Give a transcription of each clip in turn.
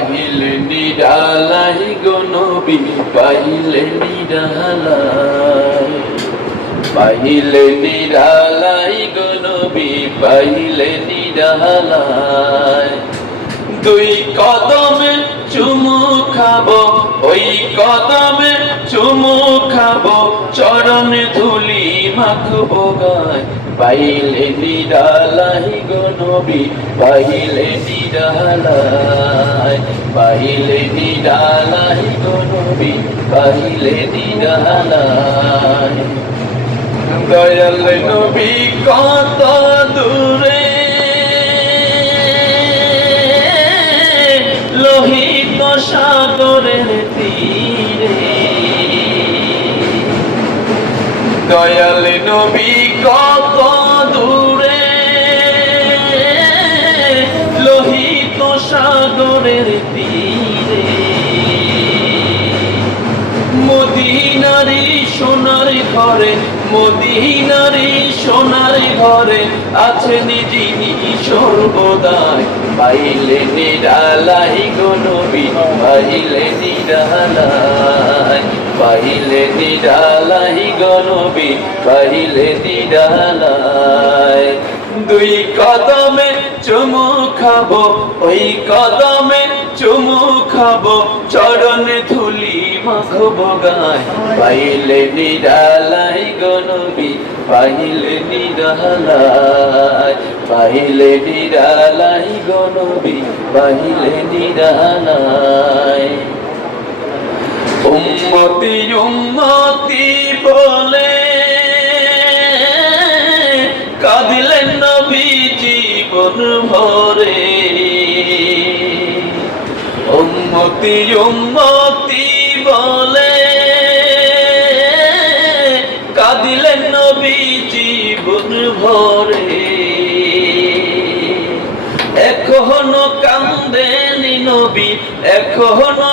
পাহিলে নিরালাই গো নবী পাহিলে নিরালাই। পাহিলে নিরালাই পাহিলে নিরালাই। দুই কদমে চুমু খাব, ওই কদমে চুমু খাব, চরণ ধুলি মাখবো গায়। পাইলে নিরালাই গো নবী, পাইলে নিরালাই। পাইলে নিরালাই গো নবী, পাইলে নিরালাই। দয়াল নবী, কত দূরে। লোহিত সাগরের তীরে দয়াল নবী, কত দূরে? লোহিত সাগরের তীরে। মদিনারি সোনার ঘরে, মদিনারি সোনার ঘরে আছেন যিনি সর্বদাই। পাইলে নিরালাই গো নবী পাইলে নিরালাই। পাইলে নিরালাই গো নবী পাইলে নিরালাই। দুই কদমে চুমু খাব, ওই কদমে চুমু খাব, চরণ ধুলি মাখবো গায়। পাইলে নিরালাই গনবি পাইলে নিরালাই। পাইলে নিরালাই গনবি পাইলে নিরালাই। উম্মতি বলে কাঁদিলেন নবী জীবন ভরে। উম্মতি উম্মতি বলে কাঁদিলেন নবী জীবন ভরে। এখনও কান্দেনি নবী, এখনও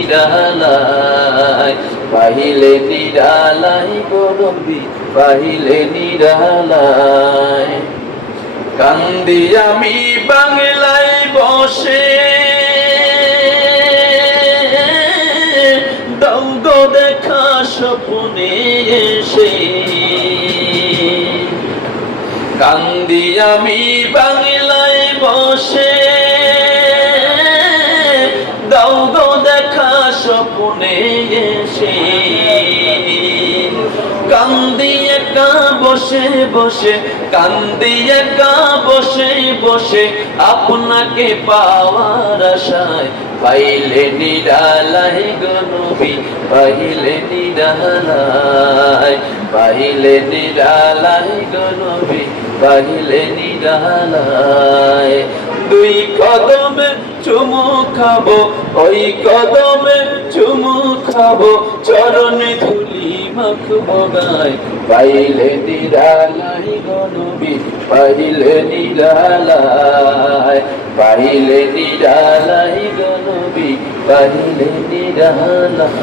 নিরালাই পাইলে নিরালাই গো নিরালাই কান্দি আমি বাংলায় বসে, দাও গো দেখা স্বপ্নে এসে। কান্দি আমি বাংলায় এসে কান্দি একা বসে বসে কান্দি একা বসে বসে, আপনাকে পাওয়ার আশায় পাইলে নিরালাই গনবী পাইলে নিরালাই পাইলে নিরালাই গনবী পাইলে কদমে চুমু খাব, ওই কদমে চুমু খাব, চরণে ধুলি মাখবো গায়। পাইলে নিরালাই গনবী পাইলে নিরালাই পাইলে নিরালাই গনবী পাইলে নিরালাই